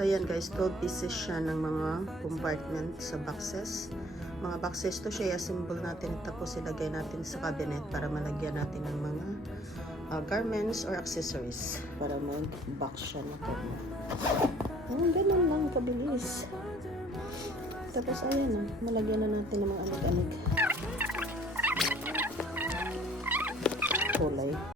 So ayan guys, 12 pieces siya ng mga compartment sa boxes. Mga boxes to siya, i-assemble natin tapos ilagay natin sa cabinet para malagyan natin ng mga garments or accessories para mag-box siya na to. Ganun lang, kabilis. Tapos ayan, malagyan na natin ng mga anig-anig.